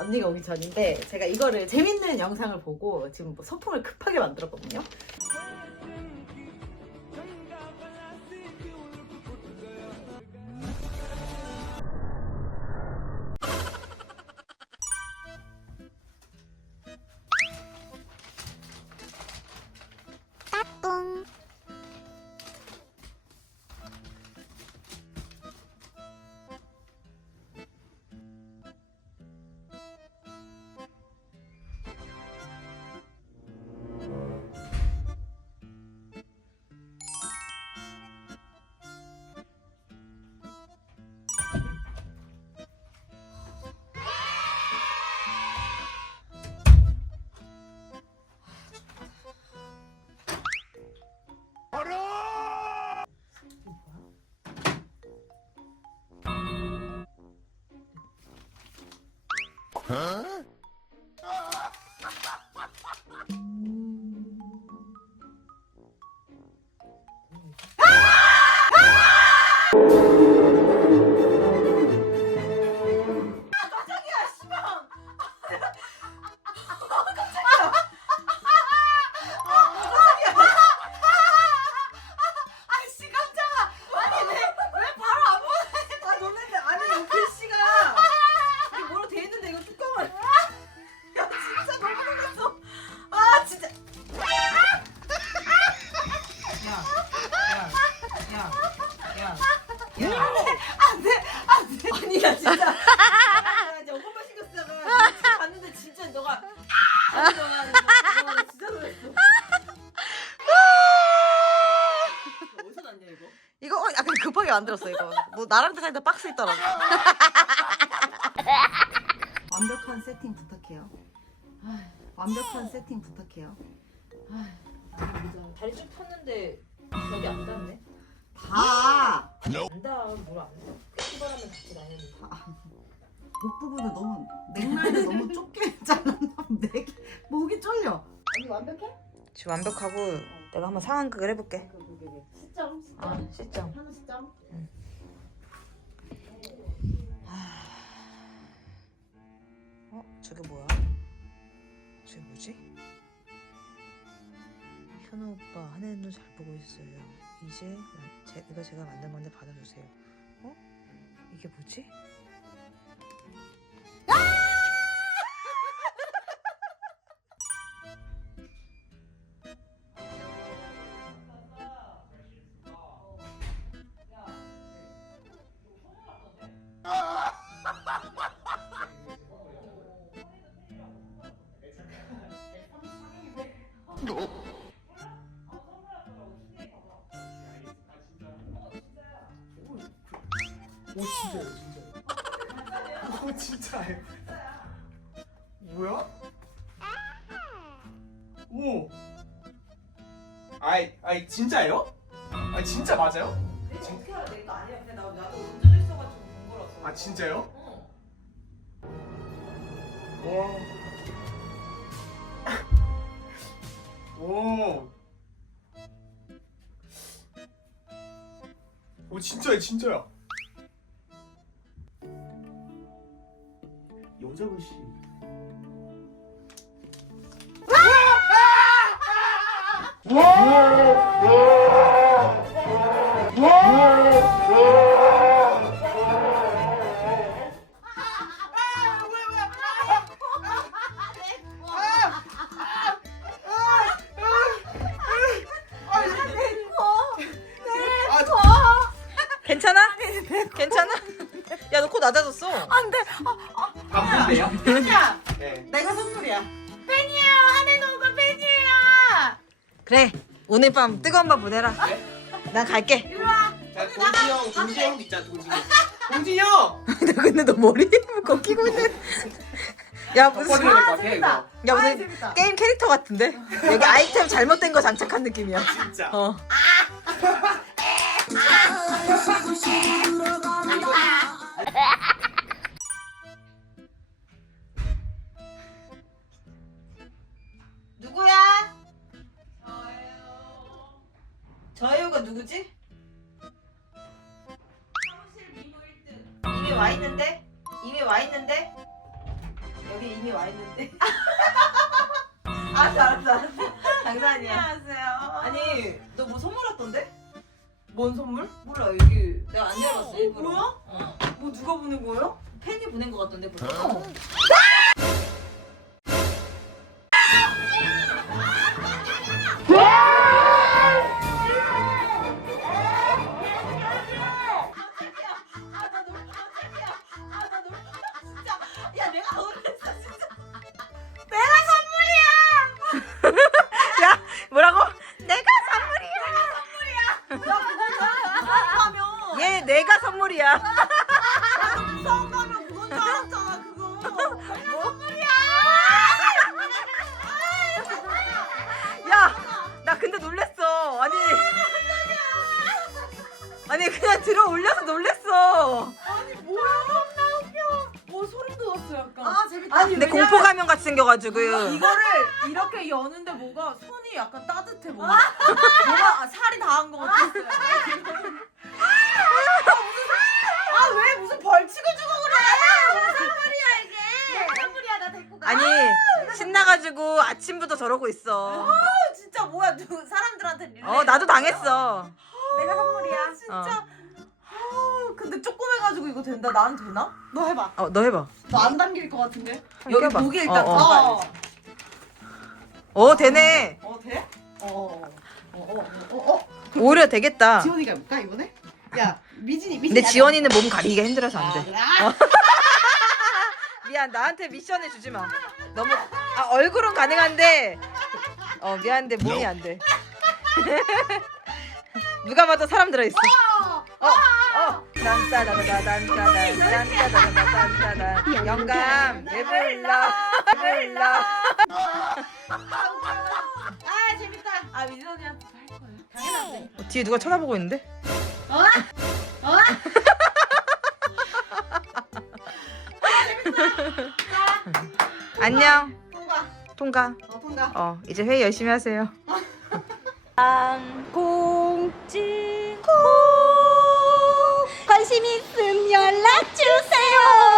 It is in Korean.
언니가 오기 전인데 제가 이거를 재밌는 영상을 보고 지금 뭐 소품을 급하게 만들었거든요. 아 너가 아니 너가 나 진짜 놀랐어. 어디서 났냐 이거? 이거 어, 약간 급하게 만들었어 이거. 뭐 나랑 사이다 박스 있더라고. 완벽한 세팅 부탁해요. 완벽한 세팅 부탁해요. 다리 쭉 폈는데 여기 안 닿네. 다! 안 닿아, 뭘안 닿아. 피바람에 같이 다녔는데. 목 부분을 너무 맥라인을 너무 좁게 잘랐나? 내 목이 쫄려. 언니 완벽해? 지금 완벽하고 내가 한번 상황극을 해볼게. 그, 그, 그, 그. 시점, 시점. 아 시점. 시점. 어 저게 뭐야? 저게 뭐지? 현우 오빠 하늘 눈잘 보고 있어요. 이제 나- 제, 이거 제가 만든 건데 받아주세요. 어? 이게 뭐지? 오 진짜요 진짜요 오 진짜요 뭐야? 오 아이 아이 진짜요? 아 진짜 맞아요? 내가 어떻게 알아? 내거 아니야. 근데 나, 나도 운전을 써가지고 본 거라서. 아 진짜요? 어. 와. 오. 오 진짜야 진짜야. 여자 글씨. 아, 그래 오늘 밤 뜨거운 밤 보내라. 난 갈게. 자 동진이 형, 동진이 형도 있잖아 동진이 형. 동진이 형. 너 근데 너 머리 묶어 끼고 있는. 야 무슨 덮어줘야 될 것 같아 재밌다. 야 아, 무슨 재밌다. 게임 캐릭터 같은데? 여기 아이템 잘못된 거 장착한 느낌이야. 진짜. 어. 저예요가 누구지? 이미 와 있는데? 이미 와 있는데? 여기 이미 와 있는데. 알았어 알았어 알았어. 장난이야. 안녕하세요. 아니 너 뭐 선물 왔던데? 뭔 선물? 몰라 여기 내가 안 열어봤어 어, 일부러. 뭐야? 어. 뭐 누가 보낸 거예요? 팬이 보낸 거 같던데 벌써. 야 선물이야. 무서운 가면 그건 줄 알았잖아 그거. 야나 근데 놀랬어. 아니 아니 그냥 들어 올려서 놀랬어. 아니 뭐야? 나 웃겨. 뭐 소름 돋았어 약간. 아 재밌다. 아니, 근데 왜냐면 공포 가면 같이 생겨가지고. 이거를 이렇게 여는데 뭐가 손이 약간 따뜻해 뭔가. 뭐가 아, 살이 닿은 것 같았어요. 무슨 벌칙을 주고 그래? 무슨 소리야 이게? 선물이야 나 데리고 가. 아니 신나가지고 아침부터 저러고 있어. 아, 진짜 뭐야 누 사람들한테 릴레이. 어 나도 당했어. 내가 선물이야. 진짜. 아 근데 조그매가지고 이거 된다. 난 되나? 너 해봐. 어 너 해봐. 너 안 당길 것 같은데? 여기 여기 목에 일단 어, 어. 어 되네. 어 돼? 어. 어, 어, 어, 어. 오히려 되겠다. 지원이가 해볼까 이번에? 야 미진이 미진이. 근데 지원이는 몸 가리기가 힘들어서 안 돼. 그래? 아, 미안 나한테 미션을 주지 마. 너무 아 얼굴은 가능한데 어 미안한데 몸이 안 돼. 누가 봐도 사람 들어 있어. 어, 어. 딴따다다다 딴따다 딴따다다다 딴따다 영감 왜 불러 왜 불러 아 재밌다. 아 미진 언니한테 할 거예요. 당연하지. 어, 뒤에 누가 쳐다보고 있는데? 어? 어? 안녕 통과. 통과 어 통과. 어 이제 회의 열심히 하세요 공진 관심 있음 연락 주세요.